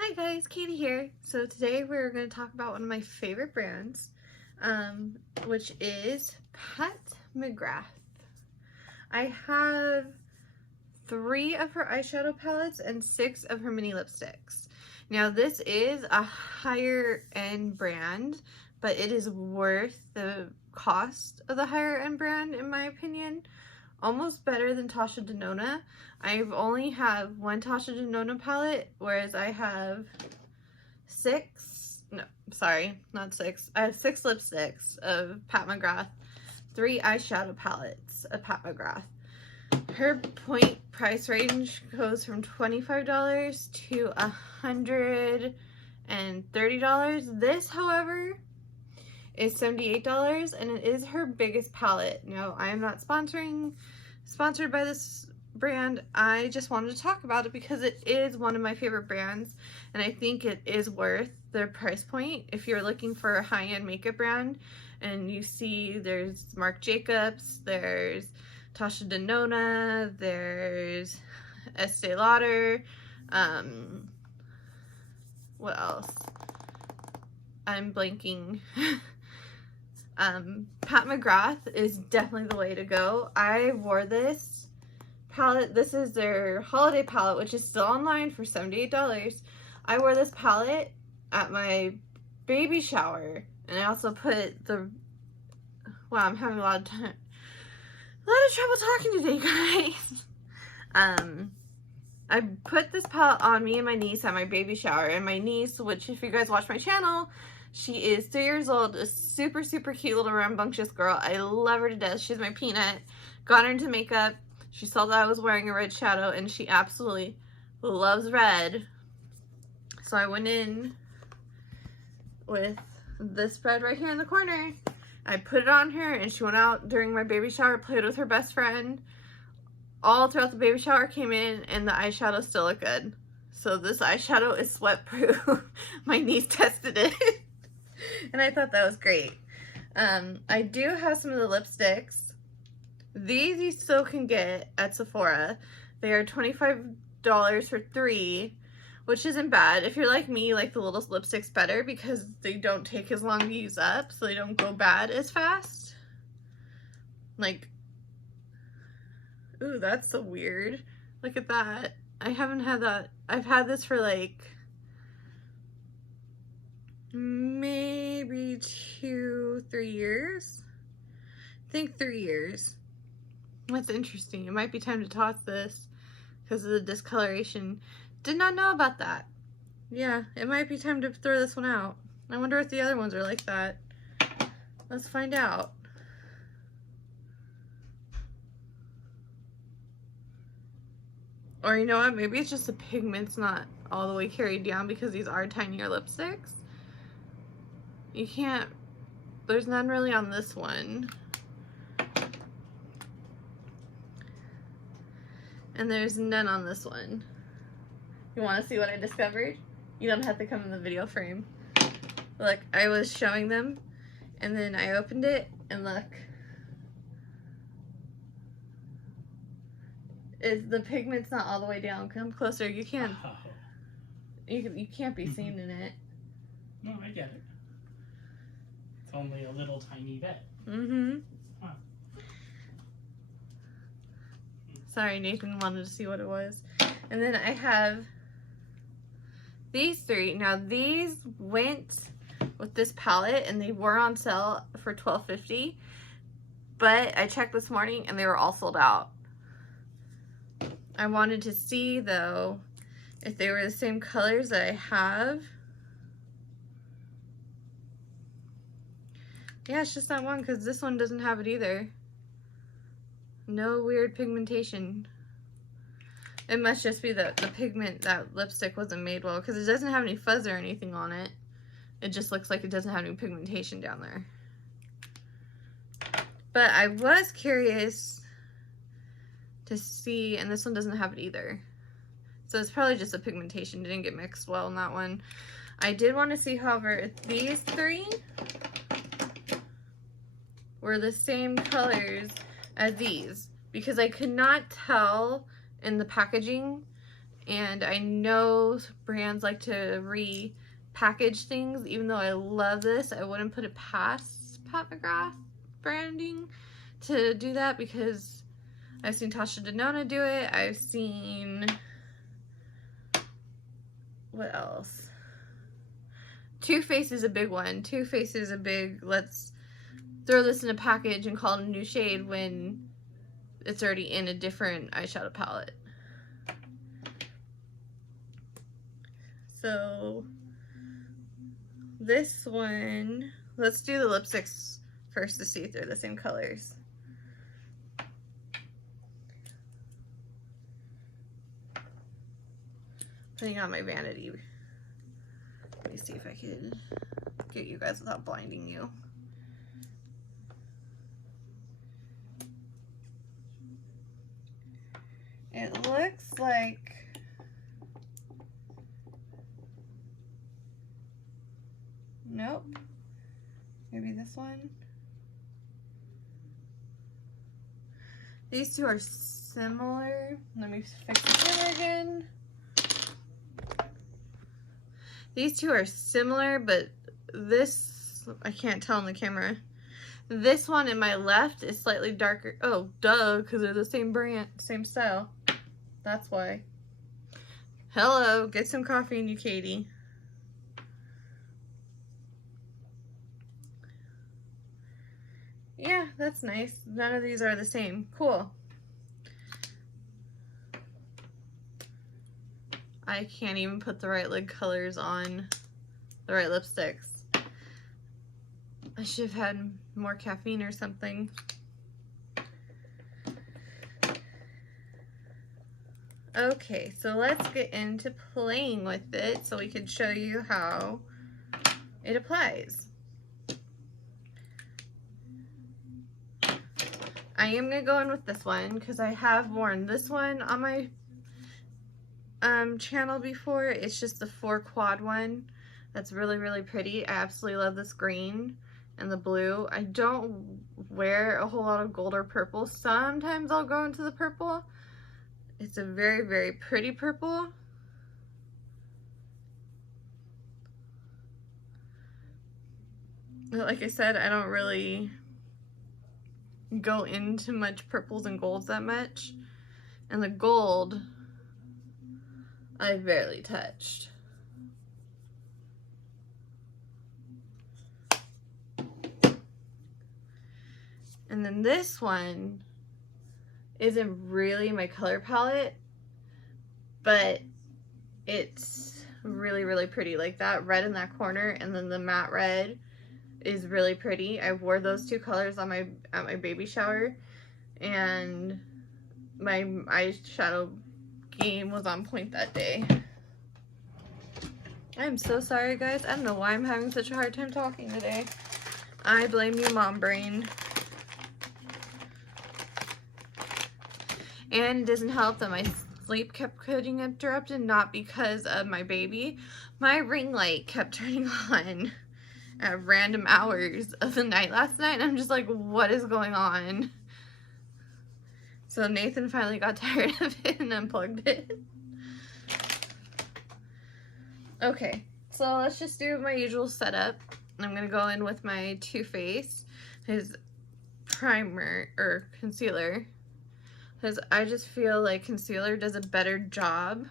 Hi guys, Katie here. So today we're going to talk about one of my favorite brands, which is Pat McGrath. I have 3 of her eyeshadow palettes and 6 of her mini lipsticks. Now this is a higher end brand, but it is worth the cost of the higher end brand in my opinion. Almost better than Tasha Denona. I've only have one Tasha Denona palette, whereas I have 6, no, sorry, not 6. I have 6 lipsticks of Pat McGrath, 3 eyeshadow palettes of Pat McGrath. Her point price range goes from $25 to $130. This, however, is $78 and it is her biggest palette. Now, I am not sponsored by this brand. I just wanted to talk about it because it is one of my favorite brands and I think it is worth their price point. If you're looking for a high-end makeup brand and you see there's Marc Jacobs, there's Tasha Denona, there's Estee Lauder, what else? I'm blanking. Pat McGrath is definitely the way to go. I wore this palette. This is their holiday palette, which is still online for $78. I wore this palette at my baby shower, and I also put the, wow, I'm having a lot of trouble talking today, guys. I put this palette on me and my niece at my baby shower, and my niece, which if you guys watch my channel, she is 3 years old, a super, super cute little rambunctious girl. I love her to death. She's my peanut. Got her into makeup. She saw that I was wearing a red shadow, and she absolutely loves red. So I went in with this red right here in the corner. I put it on her, and she went out during my baby shower, played with her best friend. All throughout the baby shower, came in, and the eyeshadow still looked good. So this eyeshadow is sweat proof. My niece tested it. And I thought that was great. I do have some of the lipsticks. These you still can get at Sephora. They are $25 for 3, which isn't bad. If you're like me, you like the little lipsticks better because they don't take as long to use up, so they don't go bad as fast. Like, ooh, that's so weird. Look at that. I haven't had that. I've had this for like maybe 2-3 years. I think 3 years. That's interesting. It might be time to toss this because of the discoloration. Did not know about that. Yeah, it might be time to throw this one out. I wonder if the other ones are like that. Let's find out. Or you know what, maybe it's just the pigment's not all the way carried down because these are tinier lipsticks. You can't, there's none really on this one. And there's none on this one. You want to see what I discovered? You don't have to come in the video frame. Look, I was showing them and then I opened it and look. The pigment's not all the way down. Come closer. You can't. Oh. You can't be seen in it. No, I get it. It's only a little tiny bit. Mm-hmm. Huh. Sorry, Nathan wanted to see what it was. And then I have these 3. Now these went with this palette and they were on sale for $12.50. But I checked this morning and they were all sold out. I wanted to see though if they were the same colors that I have. Yeah, it's just that one because this one doesn't have it either. No weird pigmentation. It must just be the pigment, that lipstick wasn't made well because it doesn't have any fuzz or anything on it. It just looks like it doesn't have any pigmentation down there. But I was curious to see, and this one doesn't have it either. So it's probably just a pigmentation. It didn't get mixed well in that one. I did want to see, however, if these 3 were the same colors as these because I could not tell in the packaging And I know brands like to repackage things. Even though I love this, I wouldn't put it past Pat McGrath branding to do that, because I've seen Tasha Denona do it. I've seen, what else? Too Faced is a big one. Too Faced is a big, let's throw this in a package and call it a new shade when it's already in a different eyeshadow palette. So this one, let's do the lipsticks first to see if they're the same colors. Putting on my vanity. Let me see if I can get you guys without blinding you. It looks like nope. Maybe this one. These two are similar. Let me fix the camera again. These two are similar, but this, I can't tell on the camera. This one in my left is slightly darker. Oh, duh, because they're the same brand, same style. That's why. Hello, get some coffee in you, Katie. Yeah, that's nice. None of these are the same. Cool. I can't even put the right lid colors on the right lipsticks. I should have had more caffeine or something. Okay, so let's get into playing with it so we can show you how it applies. I am going to go in with this one because I have worn this one on my channel before. It's just the 4 quad one. That's really, really pretty. I absolutely love this green and the blue. I don't wear a whole lot of gold or purple. Sometimes I'll go into the purple. It's a very, very pretty purple. Like I said, I don't really go into much purples and golds that much. And the gold, I barely touched. And then this one isn't really my color palette, but it's really, really pretty. Like that red in that corner and then the matte red is really pretty. I wore those 2 colors on at my baby shower, and my eyeshadow game was on point that day. I'm so sorry, guys. I don't know why I'm having such a hard time talking today. I blame you, mom brain. And it doesn't help that my sleep kept getting interrupted, not because of my baby. My ring light kept turning on at random hours of the night last night, and I'm just like, what is going on? So Nathan finally got tired of it and unplugged it. Okay, so let's just do my usual setup. I'm gonna go in with my Too Faced, his primer, or concealer, because I just feel like concealer does a better job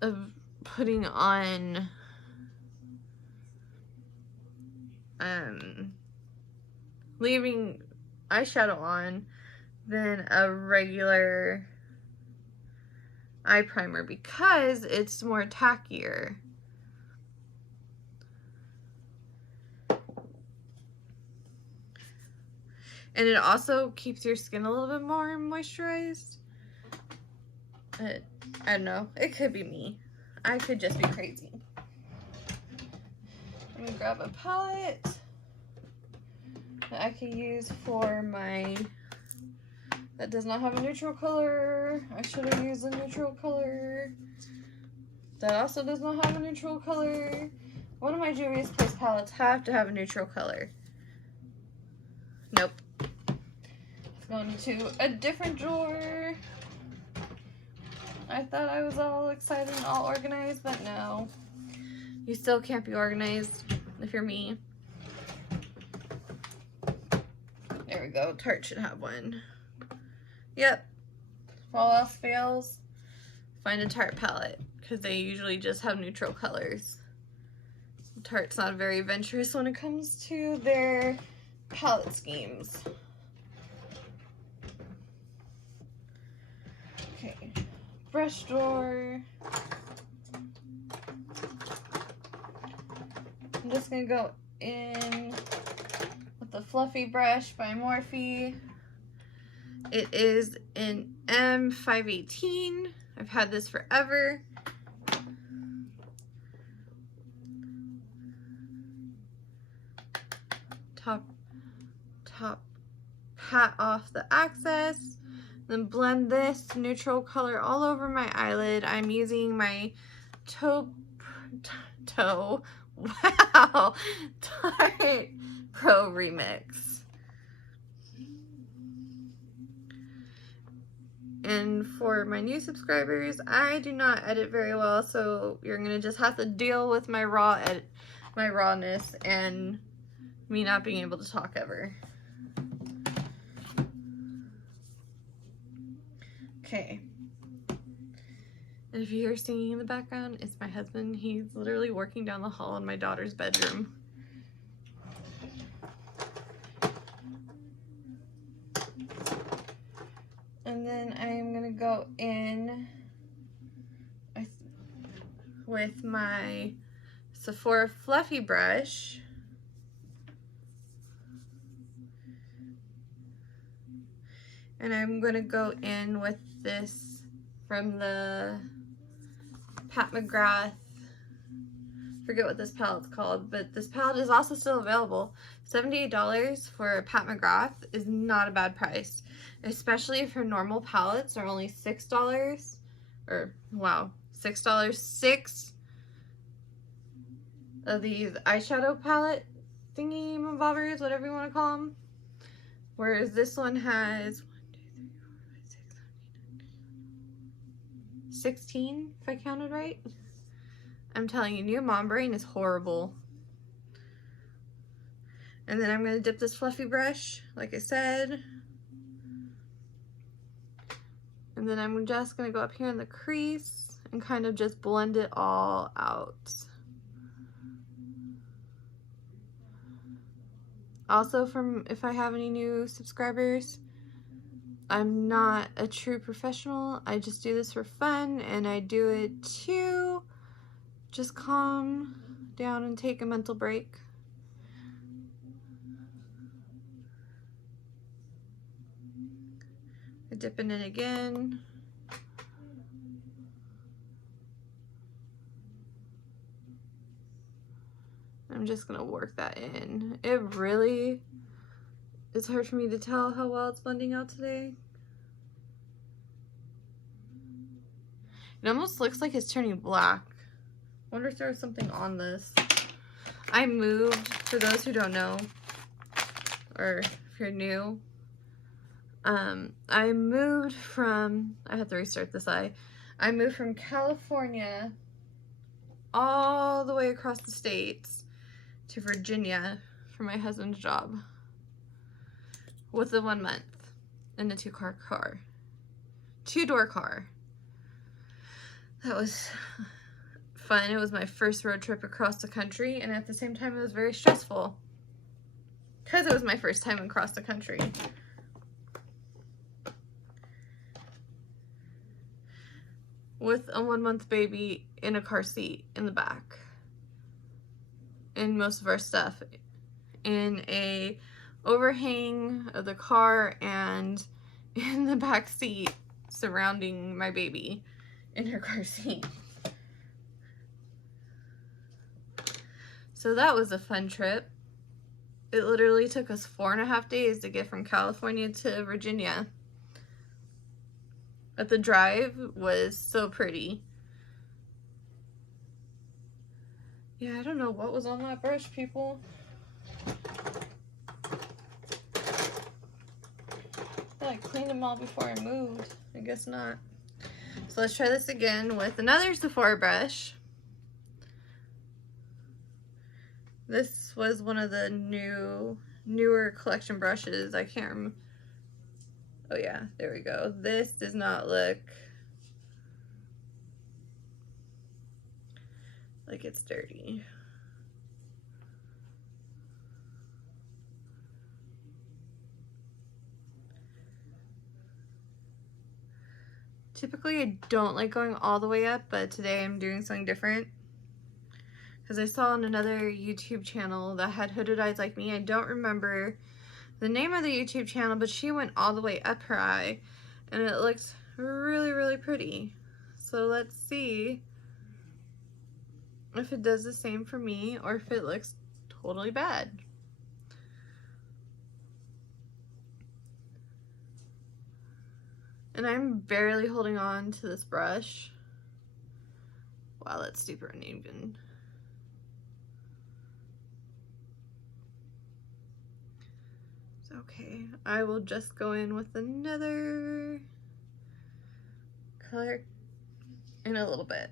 of putting on leaving eyeshadow on than a regular eye primer, because it's more tackier. And it also keeps your skin a little bit more moisturized. I don't know. It could be me. I could just be crazy. Let me grab a palette that I can use for my... That does not have a neutral color. I should have used a neutral color. That also does not have a neutral color. One of my Juvia's Place palettes have to have a neutral color. Nope. Going into a different drawer. I thought I was all excited and all organized, but no. You still can't be organized if you're me. There we go. Tarte should have one. Yep. If all else fails, find a Tarte palette, because they usually just have neutral colors. Tarte's not very adventurous when it comes to their palette schemes. Okay, brush drawer. I'm just gonna go in with the fluffy brush by Morphe. It is an M518. I've had this forever. Top pat off the excess, then blend this neutral color all over my eyelid. I'm using my Tarte Pro Remix. And for my new subscribers, I do not edit very well, so you're gonna just have to deal with my rawness and me not being able to talk ever. Okay. And if you hear singing in the background, it's my husband. He's literally working down the hall in my daughter's bedroom. And then I'm gonna go in with my Sephora Fluffy brush. And I'm gonna go in with this from the Pat McGrath, forget what this palette's called, but this palette is also still available. $78 for Pat McGrath is not a bad price, especially for normal palettes are only $6, or wow, $6, 6 of these eyeshadow palette thingy bobbers, whatever you want to call them. Whereas this one has 16, if I counted right. I'm telling you, new mom brain is horrible. And then I'm going to dip this fluffy brush, like I said. And then I'm just going to go up here in the crease and kind of just blend it all out. Also, if I have any new subscribers, I'm not a true professional. I just do this for fun, and I do it to just calm down and take a mental break. I dip in it again. I'm just gonna work that in. It really is hard for me to tell how well it's blending out today. It almost looks like it's turning black. Wonder if there's something on this. I moved, for those who don't know, or if you're new, I moved from, I have to restart this eye. I moved from California all the way across the states to Virginia for my husband's job with the 1 month in a two-door car. That was fun. It was my first road trip across the country, and at the same time it was very stressful because it was my first time across the country. With a 1 month baby in a car seat in the back, and most of our stuff in a overhang of the car and in the back seat surrounding my baby in her car seat. So that was a fun trip. It literally took us 4.5 days to get from California to Virginia. But the drive was so pretty. Yeah, I don't know what was on that brush, people. I cleaned them all before I moved. I guess not. So let's try this again with another Sephora brush. This was one of the newer collection brushes. I can't remember. Oh yeah, there we go. This does not look like it's dirty. Typically I don't like going all the way up, but today I'm doing something different. Because I saw on another YouTube channel that had hooded eyes like me. I don't remember the name of the YouTube channel, but she went all the way up her eye and it looks really, really pretty. So let's see if it does the same for me or if it looks totally bad. And I'm barely holding on to this brush. Wow, that's super uneven. Okay, I will just go in with another color in a little bit.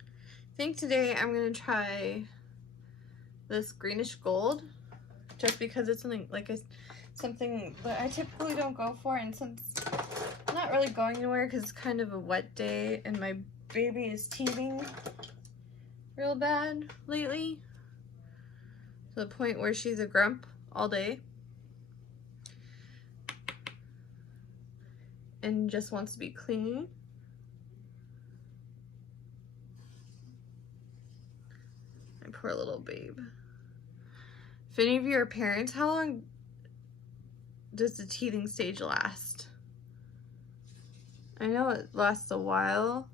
I think today I'm gonna try this greenish gold, just because it's something something that I typically don't go for, and since I'm not really going anywhere because it's kind of a wet day and my baby is teething real bad lately, to the point where she's a grump all day and just wants to be clingy. My poor little babe. If any of you are parents, how long does the teething stage last? I know it lasts a while,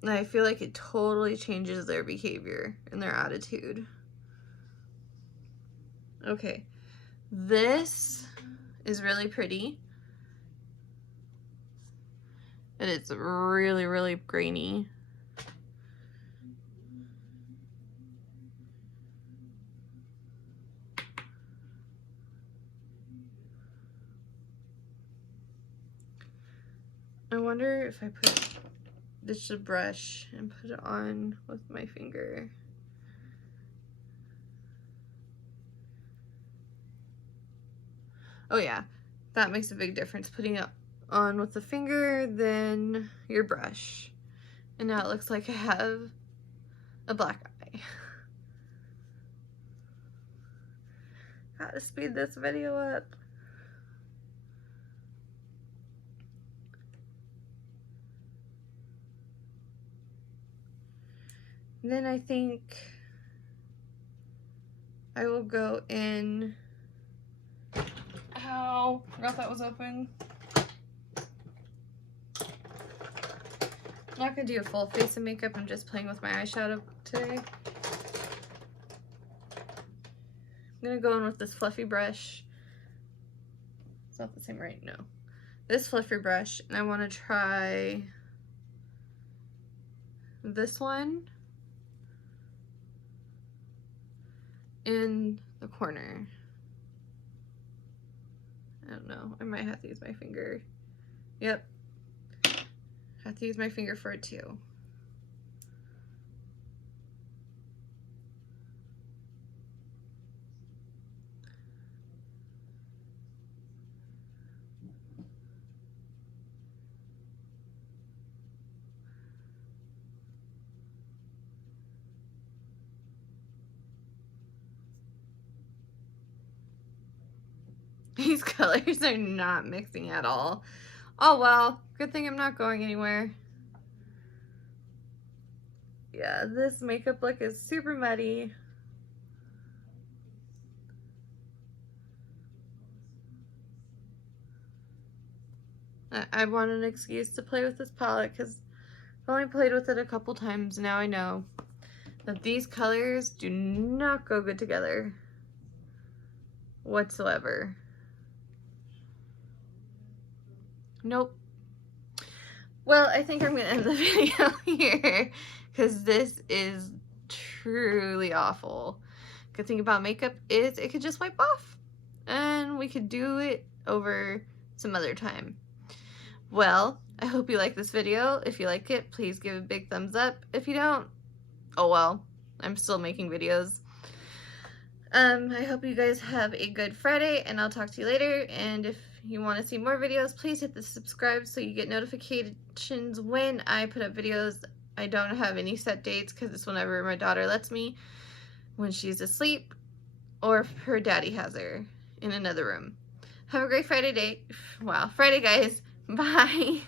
and I feel like it totally changes their behavior and their attitude. Okay, this is really pretty. And it's really, really grainy. I wonder if I ditch the brush and put it on with my finger. Oh yeah, that makes a big difference, putting it on with the finger than your brush. And now it looks like I have a black eye. Gotta speed this video up. Then I think I will go in. Ow, forgot that was open. I'm not gonna do a full face of makeup, I'm just playing with my eyeshadow today. I'm gonna go in with this fluffy brush. It's not the same, right? No. This fluffy brush, and I wanna try this one in the corner. I don't know, I might have to use my finger. Yep. Have to use my finger for it too. These colors are not mixing at all. Oh well, good thing I'm not going anywhere. Yeah, this makeup look is super muddy. I want an excuse to play with this palette because I've only played with it a couple times. Now I know that these colors do not go good together whatsoever. Nope. Well, I think I'm gonna end the video here because this is truly awful. Good thing about makeup is it could just wipe off and we could do it over some other time. Well, I hope you like this video. If you like it, please give a big thumbs up. If you don't, oh well, I'm still making videos. I hope you guys have a good Friday, and I'll talk to you later. And if you want to see more videos, please hit the subscribe so you get notifications when I put up videos. I don't have any set dates because it's whenever my daughter lets me, when she's asleep, or if her daddy has her in another room. Have a great Friday day. Wow, Friday, guys. Bye.